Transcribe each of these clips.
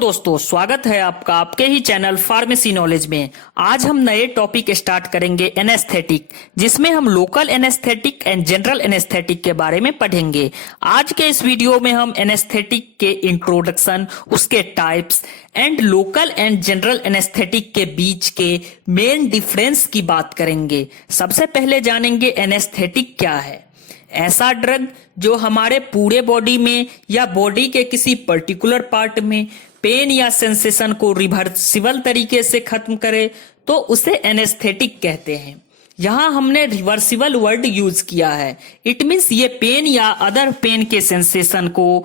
दोस्तों, स्वागत है आपका आपके ही चैनल फार्मेसी नॉलेज में। आज हम नए टॉपिक स्टार्ट करेंगे एनेस्थेटिक, जिसमें हम local anaesthetic and general anaesthetic के बारे में पढ़ेंगे। आज के इस वीडियो में हम एनेस्थेटिक के इंट्रोडक्शन, उसके types and local and general anaesthetic के बीच के मेन डिफरेंस की बात करेंगे। सबसे पहले जानेंगे एनेस्थेटिक क्या है। ऐसा ड्रग जो हमारे पूरे बॉडी में या बॉडी के किसी पर्टिकुलर पार्ट में पेन या सेंसेशन को रिवर्सिबल तरीके से खत्म करे तो उसे एनेस्थेटिक कहते हैं। यहां हमने रिवर्सिबल वर्ड यूज किया है। इट मीन्स ये पेन या अदर पेन के सेंसेशन को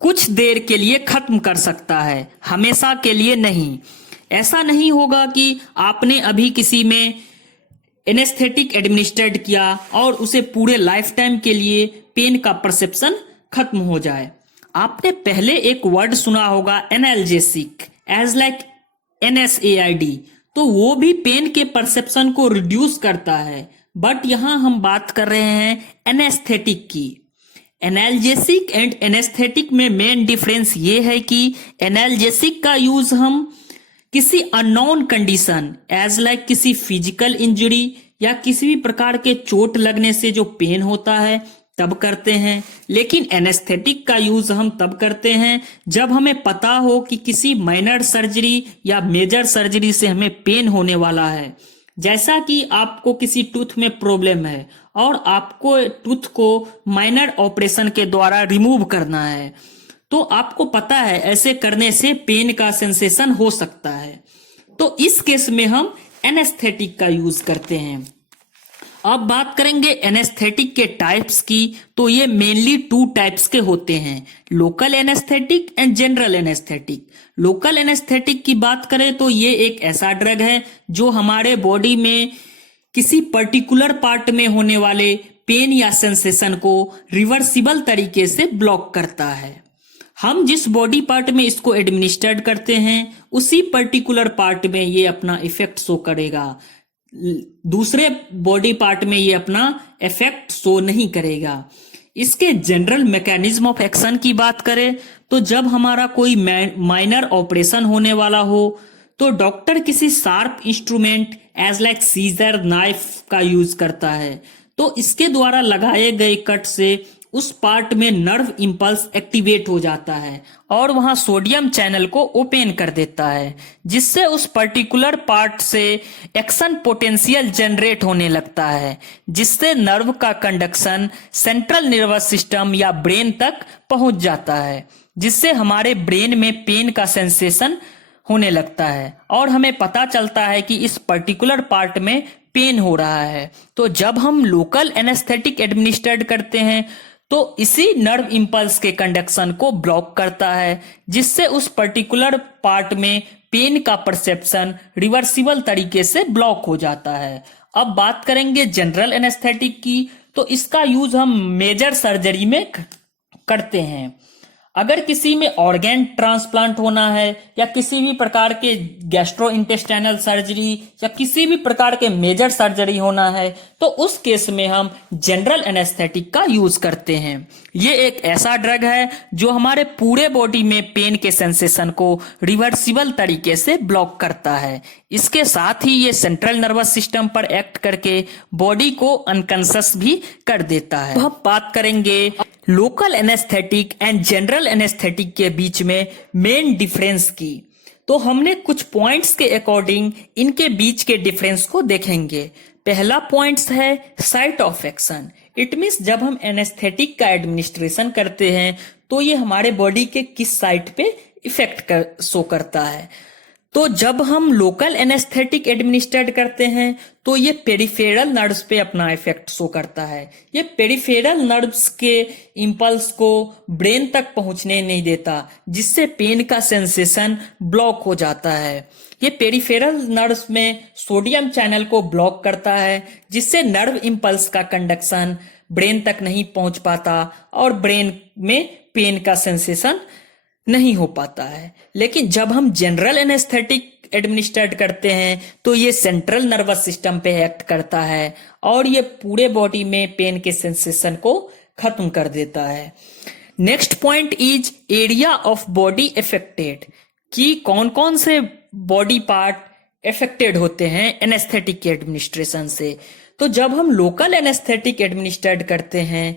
कुछ देर के लिए खत्म कर सकता है, हमेशा के लिए नहीं। ऐसा नहीं होगा कि आपने अभी किसी में एनेस्थेटिक एडमिनिस्ट्रेट किया और उसे पूरे लाइफ टाइम के लिए पेन का परसेप्शन खत्म हो जाए। आपने पहले एक वर्ड सुना होगा एनाल्जेसिक, एज लाइक NSAID, तो वो भी पेन के परसेप्शन को रिड्यूस करता है। बट यहां हम बात कर रहे हैं एनेस्थेटिक की। एनाल्जेसिक एंड एनेस्थेटिक में मेन डिफरेंस ये है कि एनाल्जेसिक का यूज हम किसी अननोन कंडीशन एज लाइक किसी फिजिकल इंजरी या किसी भी प्रकार के चोट लगने से जो पेन होता है तब करते हैं। लेकिन एनेस्थेटिक का यूज हम तब करते हैं जब हमें पता हो कि किसी माइनर सर्जरी या मेजर सर्जरी से हमें पेन होने वाला है। जैसा कि आपको किसी टूथ में प्रॉब्लम है और आपको टूथ को माइनर ऑपरेशन के द्वारा रिमूव करना है, तो आपको पता है ऐसे करने से पेन का सेंसेशन हो सकता है, तो इस केस में हम एनेस्थेटिक का यूज करते हैं। अब बात करेंगे एनेस्थेटिक के टाइप्स की, तो ये मेनली 2 टाइप्स के होते हैं, local anaesthetic and general anaesthetic. Local anaesthetic की बात करें तो ये एक ऐसा ड्रग है जो हमारे बॉडी में किसी पर्टिकुलर पार्ट में होने वाले पेन या सेंसेशन को रिवर्सिबल तरीके से ब्लॉक करता है। हम जिस बॉडी पार्ट में इसको एडमिनिस्ट्रेट करते हैं उसी पर्टिकुलर पार्ट में ये अपना इफेक्ट शो करेगा, दूसरे बॉडी पार्ट में ये अपना इफेक्ट शो नहीं करेगा। इसके जनरल मैकेनिज्म ऑफ एक्शन की बात करें तो जब हमारा कोई माइनर ऑपरेशन होने वाला हो तो डॉक्टर किसी sharp instrument as like scissor, knife का यूज करता है, तो इसके द्वारा लगाए गए कट से उस पार्ट में नर्व इंपल्स एक्टिवेट हो जाता है और वहां सोडियम चैनल को ओपन कर देता है, जिससे उस पर्टिकुलर पार्ट से एक्शन पोटेंशियल जनरेट होने लगता है, जिससे नर्व का कंडक्शन सेंट्रल नर्वस सिस्टम या ब्रेन तक पहुंच जाता है, जिससे हमारे ब्रेन में पेन का सेंसेशन होने लगता है और हमें पता चलता है कि इस पर्टिकुलर पार्ट में पेन हो रहा है। तो जब हम लोकल एनेस्थेटिक एडमिनिस्ट्रेट करते हैं तो इसी नर्व इंपल्स के कंडक्शन को ब्लॉक करता है, जिससे उस पर्टिकुलर पार्ट में पेन का परसेप्शन रिवर्सिबल तरीके से ब्लॉक हो जाता है। अब बात करेंगे जनरल एनेस्थेटिक की, तो इसका यूज हम मेजर सर्जरी में करते हैं। अगर किसी में ऑर्गन ट्रांसप्लांट होना है या किसी भी प्रकार के गैस्ट्रोइंटेस्टाइनल सर्जरी या किसी भी प्रकार के मेजर सर्जरी होना है तो उस केस में हम जनरल एनेस्थेटिक का यूज करते हैं। ये एक ऐसा ड्रग है जो हमारे पूरे बॉडी में पेन के सेंसेशन को रिवर्सिबल तरीके से ब्लॉक करता है। इसके साथ ही ये सेंट्रल नर्वस सिस्टम पर एक्ट करके बॉडी को अनकॉन्शियस भी कर देता है। अब बात करेंगे local anaesthetic and general anaesthetic के बीच में मेन डिफरेंस की, तो हमने कुछ पॉइंट्स के अकॉर्डिंग इनके बीच के डिफरेंस को देखेंगे। पहला पॉइंट्स है site of action. It means जब हम एनेस्थेटिक का एडमिनिस्ट्रेशन करते हैं तो ये हमारे बॉडी के किस साइट पे इफेक्ट शो करता है। तो जब हम लोकल एनेस्थेटिक एडमिनिस्ट्रेट करते हैं तो ये पेरिफेरल नर्व्स पे अपना इफेक्ट शो करता है। ये पेरिफेरल नर्व्स के इंपल्स को ब्रेन तक पहुंचने नहीं देता, जिससे पेन का सेंसेशन ब्लॉक हो जाता है। ये पेरिफेरल नर्व्स में सोडियम चैनल को ब्लॉक करता है, जिससे नर्व इंपल्स का कंडक्शन ब्रेन तक नहीं पहुंच पाता और ब्रेन में पेन का सेंसेशन नहीं हो पाता है। लेकिन जब हम जनरल एनेस्थेटिक एडमिनिस्ट्रेट करते हैं तो ये सेंट्रल नर्वस सिस्टम पे एक्ट करता है और ये पूरे बॉडी में पेन के सेंसेशन को खत्म कर देता है। Next point is area of body affected. कि कौन कौन से बॉडी पार्ट अफेक्टेड होते हैं एनेस्थेटिक के एडमिनिस्ट्रेशन से। तो जब हम लोकल एनेस्थेटिक एडमिनिस्ट्रेट करते हैं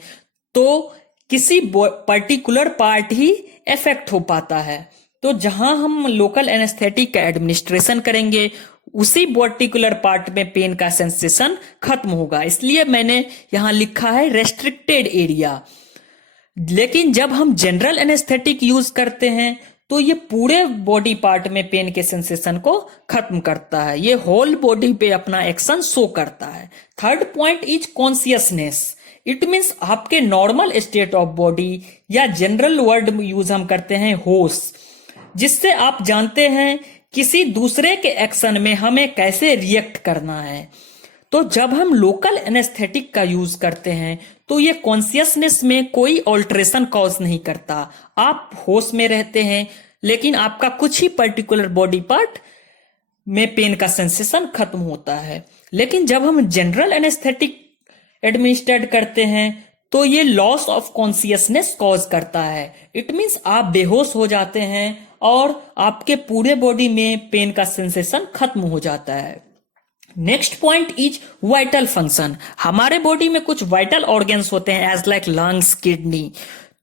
तो किसी पर्टिकुलर पार्ट ही इफेक्ट हो पाता है। तो जहां हम लोकल एनेस्थेटिक का एडमिनिस्ट्रेशन करेंगे उसी पर्टिकुलर पार्ट में पेन का सेंसेशन खत्म होगा, इसलिए मैंने यहां लिखा है रेस्ट्रिक्टेड एरिया। लेकिन जब हम जनरल एनेस्थेटिक यूज करते हैं तो ये पूरे बॉडी पार्ट में पेन के सेंसेशन को खत्म करता है, ये होल बॉडी पे अपना एक्शन शो करता है। Third point is consciousness. It means आपके नॉर्मल स्टेट ऑफ बॉडी या जनरल वर्ड यूज हम करते हैं होश, जिससे आप जानते हैं किसी दूसरे के एक्शन में हमें कैसे रिएक्ट करना है। तो जब हम लोकल एनेस्थेटिक का यूज करते हैं तो ये कॉन्शियसनेस में कोई ऑल्टरेशन कॉज नहीं करता, आप होश में रहते हैं लेकिन आपका कुछ ही पर्टिकुलर बॉडी पार्ट में पेन का सेंसेशन खत्म होता है। लेकिन जब हम जनरल एनेस्थेटिक एडमिनिस्ट्रेट करते हैं तो ये लॉस ऑफ कॉन्शियसनेस कॉज करता है। इट मीन्स आप बेहोश हो जाते हैं और आपके पूरे बॉडी में पेन का सेंसेशन खत्म हो जाता है। Next point is vital function. हमारे बॉडी में कुछ वाइटल ऑर्गन्स होते हैं एज लाइक लंग्स, किडनी।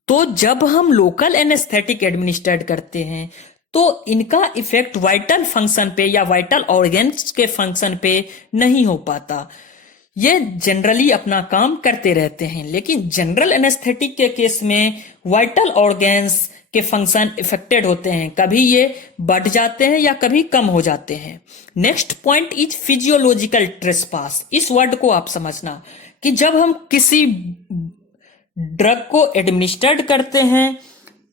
तो जब हम लोकल एनेस्थेटिक एडमिनिस्ट्रेट करते हैं तो इनका इफेक्ट वाइटल फंक्शन पे या वाइटल ऑर्गन्स के फंक्शन पे नहीं हो पाता, ये जनरली अपना काम करते रहते हैं। लेकिन जनरल एनेस्थेटिक के केस में वाइटल ऑर्गन्स के फंक्शन इफेक्टेड होते हैं, कभी ये बढ़ जाते हैं या कभी कम हो जाते हैं। Next point is physiological trespass. इस वर्ड को आप समझना कि जब हम किसी ड्रग को एडमिनिस्ट्रेट करते हैं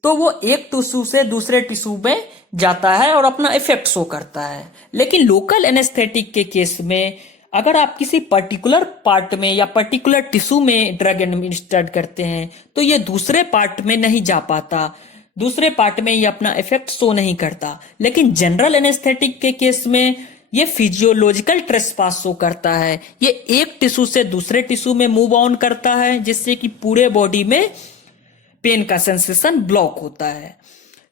तो वो एक टिश्यू से दूसरे टिश्यू में जाता है और अपना इफेक्ट शो करता है। लेकिन लोकल एनेस्थेटिक के केस में अगर आप किसी पर्टिकुलर पार्ट में या पर्टिकुलर टिश्यू में ड्रग एडमिनिस्ट्रेट करते हैं तो ये दूसरे पार्ट में नहीं जा पाता, दूसरे पार्ट में ये अपना इफेक्ट शो नहीं करता। लेकिन जनरल एनेस्थेटिक के केस में ये फिजियोलॉजिकल ट्रेसपास शो करता है, ये एक टिश्यू से दूसरे टिश्यू में मूव ऑन करता है जिससे कि पूरे बॉडी में पेन का सेंसेशन ब्लॉक होता है।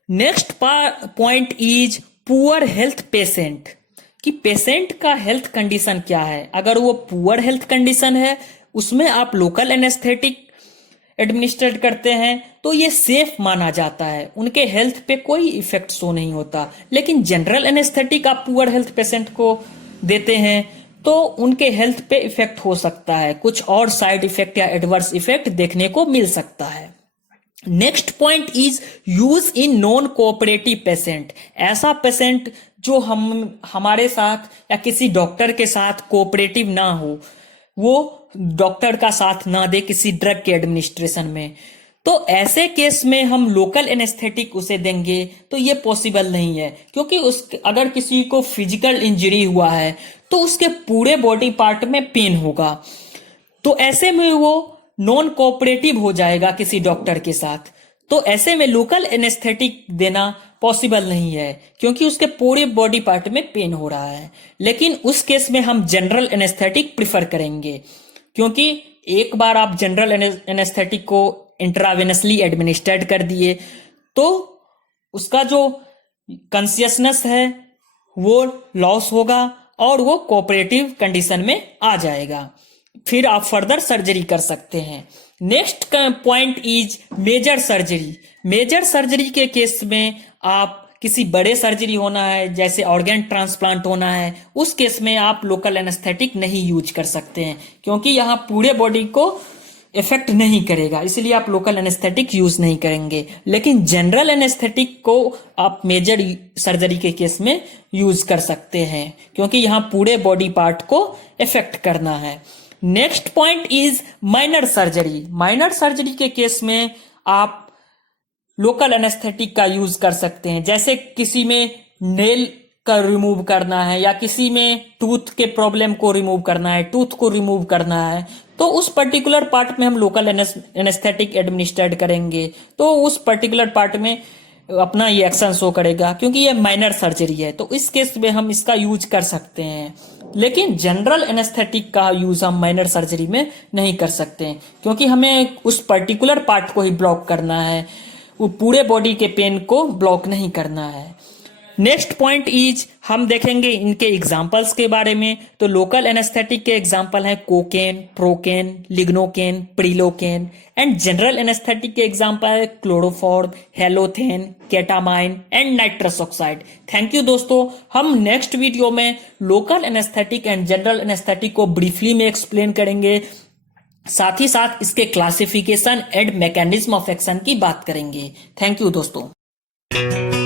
Next point is poor health patient, कि पेशेंट का हेल्थ कंडीशन क्या है। अगर वो पुअर हेल्थ कंडीशन है उसमें आप लोकल एनेस्थेटिक एडमिनिस्ट्रेट करते हैं तो ये सेफ माना जाता है, उनके हेल्थ पे कोई इफेक्ट शो नहीं होता। लेकिन जनरल एनेस्थेटिक आप पुअर हेल्थ पेशेंट को देते हैं तो उनके हेल्थ पे इफेक्ट हो सकता है, कुछ और साइड इफेक्ट या एडवर्स इफेक्ट देखने को मिल सकता है। Next point is use in non cooperative patient. ऐसा पेशेंट जो हमारे साथ या किसी डॉक्टर के साथ कोऑपरेटिव ना हो, वो डॉक्टर का साथ ना दे किसी ड्रग के एडमिनिस्ट्रेशन में, तो ऐसे केस में हम लोकल एनेस्थेटिक उसे देंगे तो ये पॉसिबल नहीं है। क्योंकि अगर किसी को फिजिकल इंजरी हुआ है तो उसके पूरे बॉडी पार्ट में पेन होगा, तो ऐसे में वो नॉन कोऑपरेटिव हो जाएगा किसी डॉक्टर के साथ। तो ऐसे में लोकल एनेस्थेटिक देना पॉसिबल नहीं है क्योंकि उसके पूरे बॉडी पार्ट में पेन हो रहा है। लेकिन उस केस में हम जनरल एनेस्थेटिक प्रिफर करेंगे, क्योंकि एक बार आप जनरल एनेस्थेटिक को इंट्रावेनसली एडमिनिस्ट्रेट कर दिए तो उसका जो कॉन्शियसनेस है वो लॉस होगा और वो कोऑपरेटिव कंडीशन में आ जाएगा, फिर आप फर्दर सर्जरी कर सकते हैं। Next point is major surgery. Major surgery के केस में आप किसी बड़े सर्जरी होना है, जैसे ऑर्गन ट्रांसप्लांट होना है, उस केस में आप लोकल एनेस्थेटिक नहीं यूज कर सकते हैं क्योंकि यहाँ पूरे बॉडी को इफेक्ट नहीं करेगा, इसलिए आप लोकल एनेस्थेटिक यूज नहीं करेंगे। लेकिन जनरल एनेस्थेटिक को आप मेजर सर्जरी के केस में यूज कर सकते हैं क्योंकि यहाँ पूरे बॉडी पार्ट को इफेक्ट करना है। Next point is minor surgery. Minor surgery के केस में आप लोकल एनेस्थेटिक का यूज कर सकते हैं, जैसे किसी में नेल का रिमूव करना है या किसी में टूथ के प्रॉब्लम को रिमूव करना है, टूथ को रिमूव करना है, तो उस पर्टिकुलर पार्ट में हम लोकल एनेस्थेटिक एडमिनिस्ट्रेट करेंगे तो उस पर्टिकुलर पार्ट में अपना ये एक्शन शो करेगा क्योंकि ये माइनर सर्जरी है, तो इस केस में हम इसका यूज कर सकते हैं। लेकिन जनरल एनेस्थेटिक का यूज हम माइनर सर्जरी में नहीं कर सकते हैं क्योंकि हमें उस पर्टिकुलर पार्ट को ही ब्लॉक करना है, वो पूरे बॉडी के पेन को ब्लॉक नहीं करना है। नेक्स्ट पॉइंट इज हम देखेंगे इनके एग्जाम्पल्स के बारे में। तो लोकल एनेस्थेटिक के एग्जाम्पल हैं cocaine, procaine, lignocaine, prilocaine. And general anaesthetic के एग्जाम्पल है chloroform, halothane, ketamine and nitrous oxide. Thank you दोस्तों। हम नेक्स्ट वीडियो में local anaesthetic and general anaesthetic को ब्रीफली में एक्सप्लेन करेंगे, साथ ही साथ इसके classification and mechanism of action की बात करेंगे। थैंक यू दोस्तों।